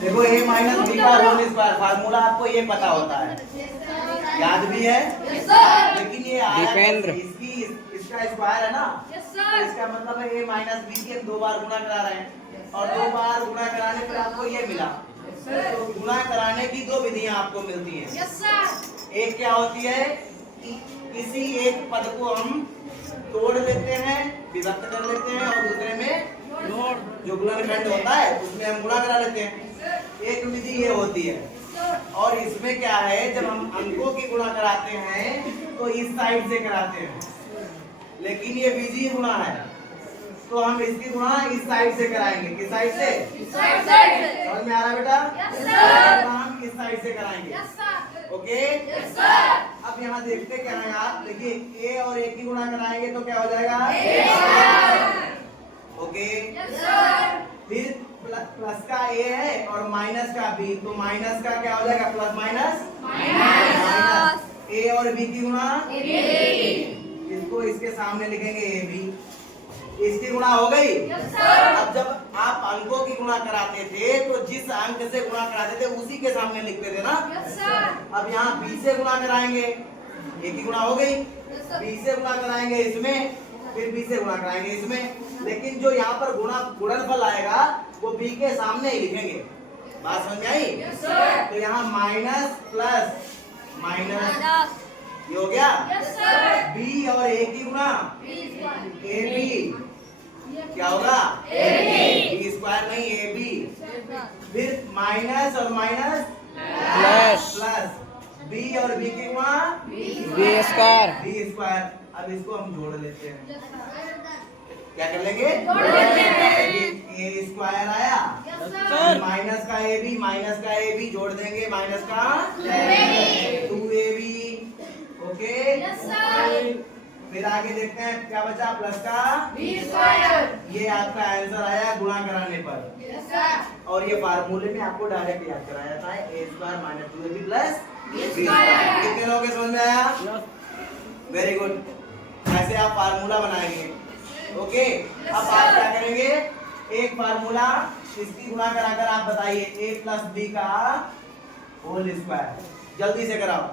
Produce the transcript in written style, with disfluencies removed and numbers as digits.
देखो a minus B का whole square formula आपको ये पता होता है, याद भी है। लेकिन ये आया इसकी इसका स्क्वायर है ना, तो इसका मतलब है a माइनस बी की हम 2 बार गुणा करा रहे हैं और 2 बार गुणा कराने पर आपको ये मिला। तो गुणा कराने की 2 विधियां आपको मिलती हैं। एक क्या होती है कि किसी एक पद को हम तोड़ लेते हैं, विभक्त कर लेते हैं और दूसरे में जो गुणनखंड होता है उसमें हम गुणा करा लेते हैं। एक विधि ये होती है। और इसमें क्या है, जब हम अंकों की गुणा कराते हैं तो इस साइड से कराते हैं, लेकिन ये बीजीय गुणा है तो हम इसकी गुणा इस साइड से कराएंगे। किस साइड से? समझ में आ रहा है बेटा? हम इस साइड से कराएंगे। ओके, अब यहाँ देखते क्या है आप, देखिए a और a की गुणा कराएंगे तो क्या हो जाएगा? ओके, फिर प्लस का a है और माइनस का b, तो माइनस का क्या हो जाएगा? प्लस माइनस माइनस a और b की गुणा, इसको इसके सामने लिखेंगे a b। इसकी गुणा हो गई। अब जब आप अंकों की गुणा कराते थे तो जिस अंक से गुणा कराते थे उसी के सामने लिखते थे ना। अब यहाँ b से गुणा कराएंगे, a की गुणा हो गई, b से गुणा कराएंगे इसमें, फिर b से गुणा कराएंगे इसमें, लेकिन जो यहाँ पर गुणनफल आएगा वो b के सामने ही लिखेंगे। बात समझ में आई? तो यहाँ माइनस प्लस माइनस ये हो गया। b और a की गुणा a b क्या होगा? b स्क्वायर नहीं a b, फिर माइनस और माइनस प्लस b और b की गुणा b स्क्वायर। अब इसको हम जोड़ लेते हैं। क्या कर लेंगे? a स्क्वायर आया, माइनस का a b जोड़ देंगे, माइनस का 2ab। ओके, फिर आगे देखते हैं क्या बचा, प्लस का b स्क्वायर। ये आपका आंसर आया गुणा कराने पर। और ये फार्मूले में आपको डायरेक्ट याद कराया था, a square minus 2ab plus b square. कितने लोगों के समझ में आया? वेरी गुड, ऐसे आप फार्मूला बनाएंगे। ओके, अब आप क्या करेंगे, एक फार्मूला इसकी गुणा कराकर आप बताइए a प्लस b का होल स्क्वायर। जल्दी से कराओ।